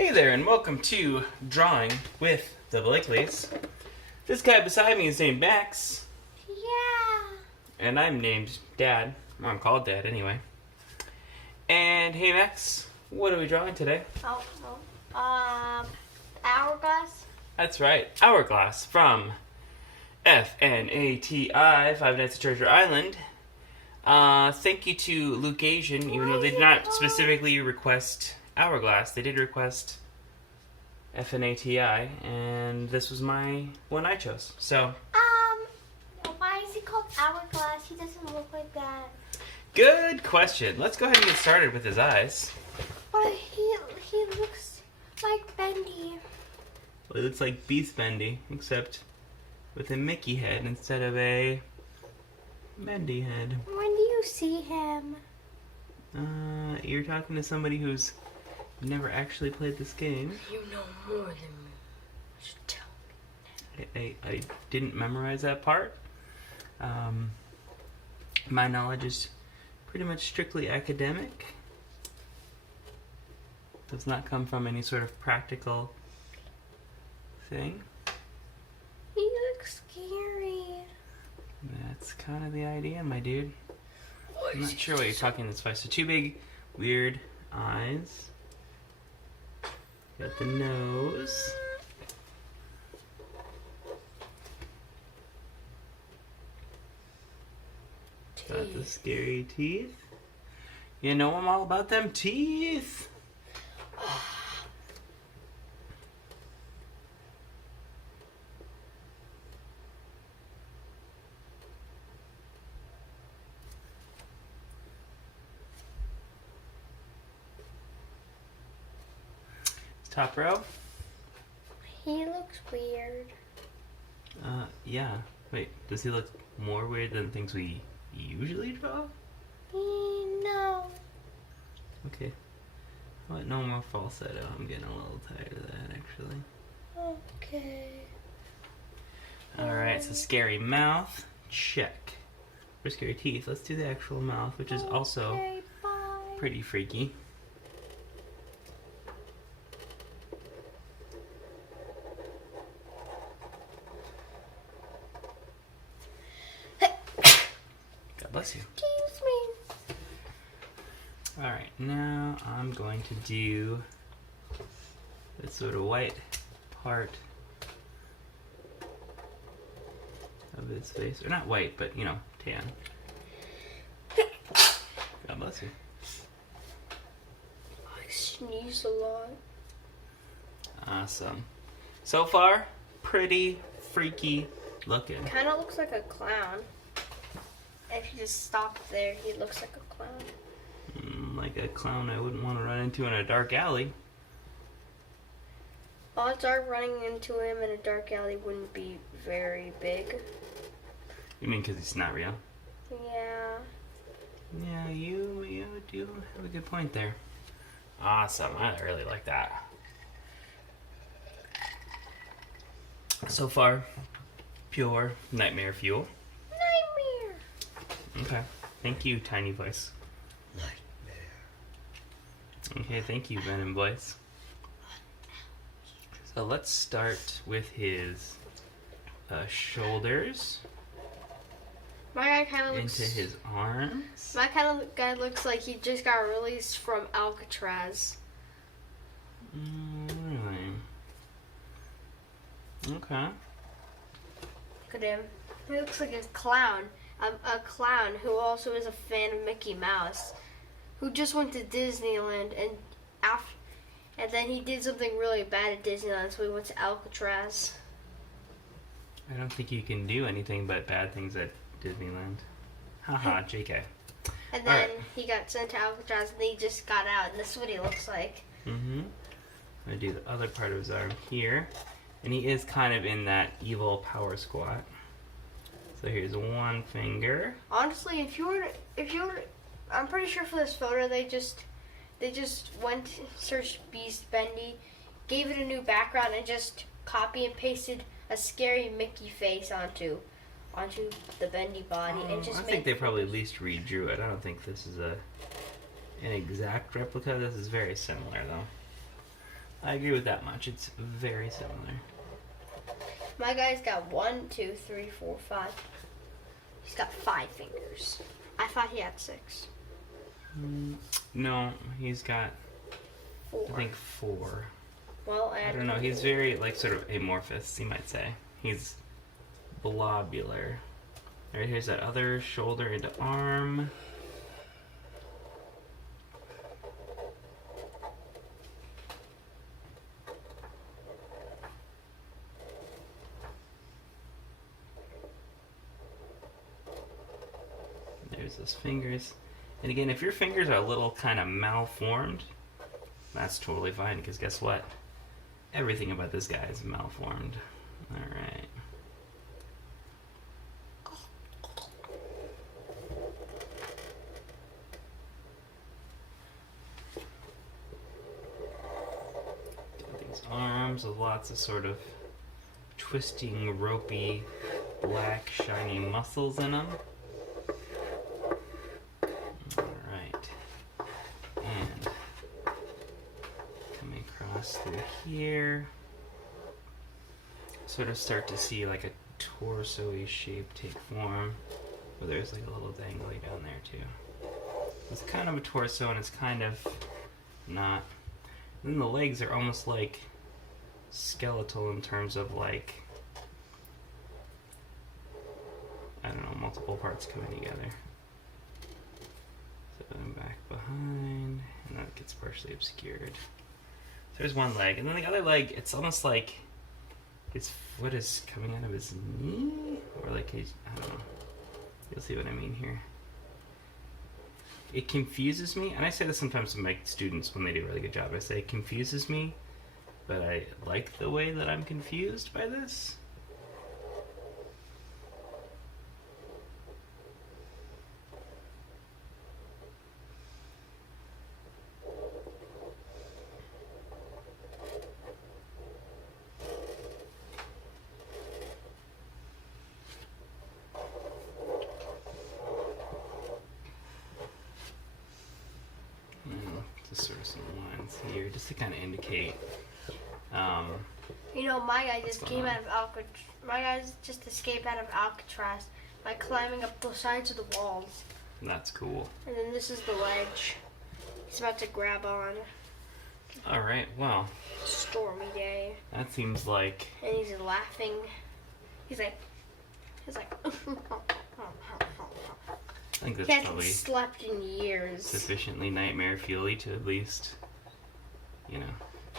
Hey there, and welcome to Drawing with the Blakleys. This guy beside me is named Max. Yeah. And I'm named Dad. I'm called Dad anyway. And hey Max, what are we drawing today? Hourglass. That's right, Hourglass from FNaTI, Five Nights at Treasure Island. Thank you to Luke Asian, even though they did not specifically request Hourglass, they did request FNaTI, and this was my one I chose. So, why is he called Hourglass? He doesn't look like that. good question. Let's go ahead and get started with his eyes. But he looks like Bendy. Well, he looks like Beast Bendy, except with a Mickey head instead of a Bendy head. When do you see him? You're talking to somebody who's never actually played this game. You know more than me. You should tell me. I didn't memorize that part. My knowledge is pretty much strictly academic. Does not come from any sort of practical thing. He looks scary. That's kind of the idea, my dude. I'm not sure what you're talking this way. So two big, weird eyes. Got the nose. Got the scary teeth. You know I'm all about them teeth. Top row. He looks weird. Yeah. Wait, does he look more weird than things we usually draw? No. Okay. What? No more falsetto. I'm getting a little tired of that, actually. Okay. Alright, so scary mouth. Check. For scary teeth, let's do the actual mouth, which is also Bye. pretty freaky. God bless you. Excuse me. Alright, now I'm going to do this sort of white part of his face. Or not white, but, you know, tan. God bless you. I sneeze a lot. Awesome. So far, pretty freaky looking. Kind of looks like a clown. If you just stop there, he looks like a clown. Like a clown I wouldn't want to run into in a dark alley. Odds are running into him in a dark alley wouldn't be very big. You mean because he's not real? Yeah. Yeah, you do have a good point there. Awesome. I really like that. So far, pure nightmare fuel. Nightmare. Okay. Thank you, tiny voice. Okay, thank you, Venom voice. So let's start with his shoulders. My guy kind of looks. Into his arms. My kind of guy looks like he just got released from Alcatraz. Really? Okay. Look at him. He looks like a clown. A clown who also is a fan of Mickey Mouse, who just went to Disneyland and then he did something really bad at Disneyland, so he went to Alcatraz. I don't think you can do anything but bad things at Disneyland. Haha, JK. And then he got sent to Alcatraz, and then he just got out, and this is what he looks like. Mm-hmm. I'm going to do the other part of his arm here. And he is kind of in that evil power squat. So here's one finger. Honestly, if you were, I'm pretty sure for this photo they just went searched Beast Bendy, gave it a new background, and just copy and pasted a scary Mickey face onto the Bendy body, and just I think they probably at least redrew it. I don't think this is an exact replica. This is very similar, though. I agree with that much. It's very similar. My guy's got 1, 2, 3, 4, 5. He's got 5 fingers. I thought he had 6. No, he's got 4. I think 4. Well, I don't know. He's very like sort of amorphous, you might say. He's blobular. All right, here's that other shoulder into arm. There's those fingers. And again, if your fingers are a little kind of malformed, that's totally fine, because guess what? Everything about this guy is malformed. Alright. These arms with lots of sort of twisting, ropey, black, shiny muscles in them. Through here, sort of start to see like a torso-y shape take form, where there's like a little dangly down there too. It's kind of a torso and it's kind of not. And then the legs are almost like skeletal in terms of like, I don't know, multiple parts coming together. So then back behind, and that gets partially obscured. There's one leg, and then the other leg, it's almost like his foot is coming out of his knee, or like he's, I don't know. You'll see what I mean here. It confuses me, and I say this sometimes to my students when they do a really good job. I say it confuses me, but I like the way that I'm confused by this. Just sort of some lines here, just to kind of indicate. You know, my guy just came out of Alcatraz. My guys just escaped out of Alcatraz by climbing up the sides of the walls. That's cool. And then this is the ledge. He's about to grab on. All right, well. Stormy day. That seems like. And he's laughing. He's like. I think that's he hasn't probably slept in years. Sufficiently nightmare fuely to at least, you know.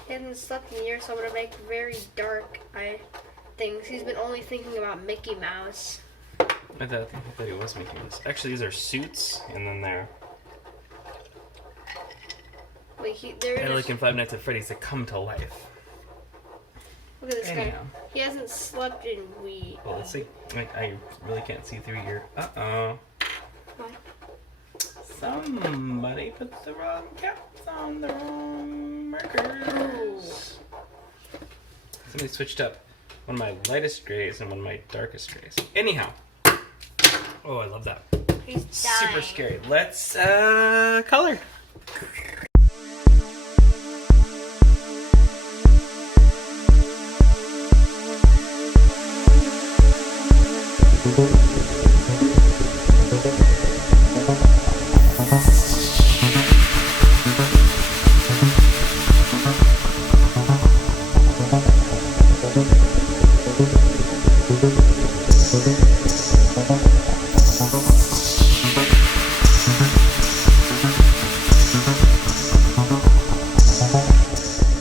He hasn't slept in years, so I'm gonna make very dark things. He's been only thinking about Mickey Mouse. I thought it was Mickey Mouse. Actually, these are suits, and then they're. Wait, they're like in Five Nights at Freddy's that come to life. Look at this guy. He hasn't slept in weeks. Well, let's see. I really can't see through your. Uh-oh. What? Somebody put the wrong caps on the wrong markers. Somebody switched up one of my lightest grays and one of my darkest grays. Anyhow. Oh, I love that. He's super dying. Scary. Let's color.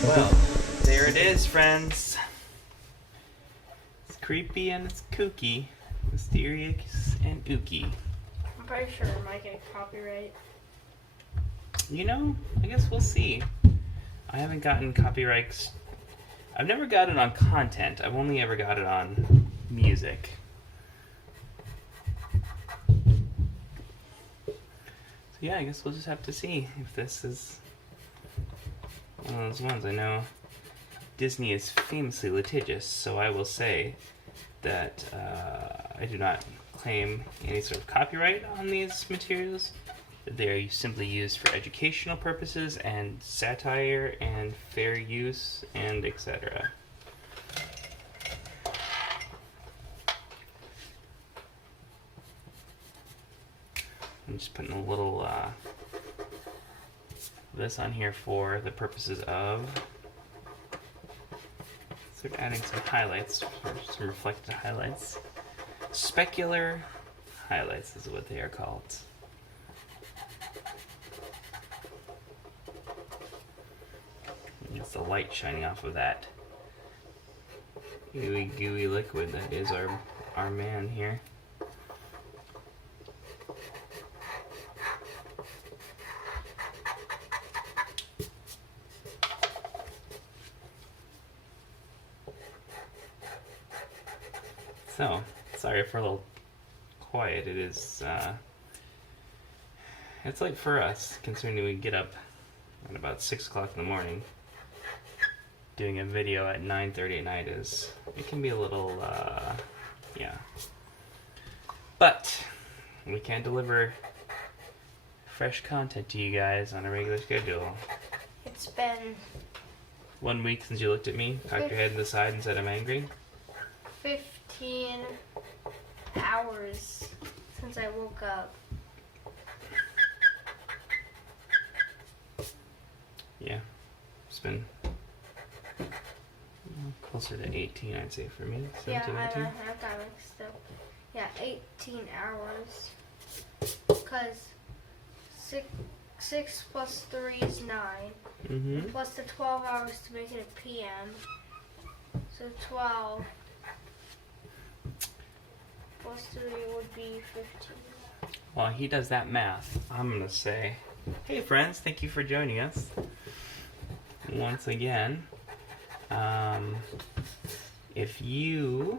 Well, there it is, friends. It's creepy and it's kooky, mysterious and ooky. I'm pretty sure I might get copyright. You know, I guess we'll see. I haven't gotten copyrights. I've never got it on content. I've only ever got it on music. So yeah, I guess we'll just have to see if this is one of those ones. I know Disney is famously litigious, so I will say that I do not claim any sort of copyright on these materials, They're simply used for educational purposes and satire and fair use and etc. I'm just putting a little this on here for the purposes of sort of adding some highlights, or some reflected highlights. Specular highlights is what they are called. And it's the light shining off of that ooey gooey liquid that is our man here. So, sorry for a little quiet. It is, it's late for us, considering we get up at about 6 o'clock in the morning. Doing a video at 9:30 at night it can be a little, yeah. But, we can deliver fresh content to you guys on a regular schedule. It's been 1 week since you looked at me, cocked your head to the side and said I'm angry. 15 hours since I woke up. Yeah, it's been closer to 18, I'd say, for me. 17, Yeah, 18. I've got mixed up. Yeah, 18 hours. Because 6 plus 3 is 9. Mm-hmm. Plus the 12 hours to make it a PM. So 12 plus 3 would be 15. While he does that math, I'm going to say, hey friends, thank you for joining us once again. If you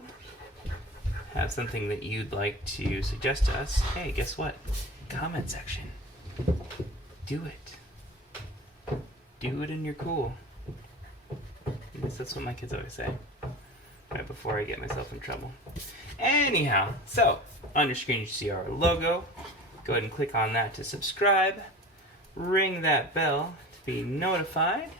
have something that you'd like to suggest to us, hey, guess what? Comment section. Do it. Do it and you're cool. At least that's what my kids always say. Right before I get myself in trouble. Anyhow, so on your screen you see our logo. Go ahead and click on that to subscribe. Ring that bell to be notified.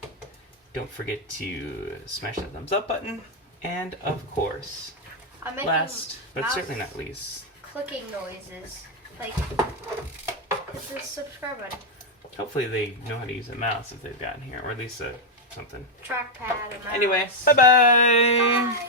Don't forget to smash that thumbs up button. And of course, I'm making last but mouse certainly not least, clicking noises. Like, hit the subscribe button. hopefully they know how to use a mouse if they've gotten here, or at least something. Trackpad and mouse. Anyway, bye-bye! Bye.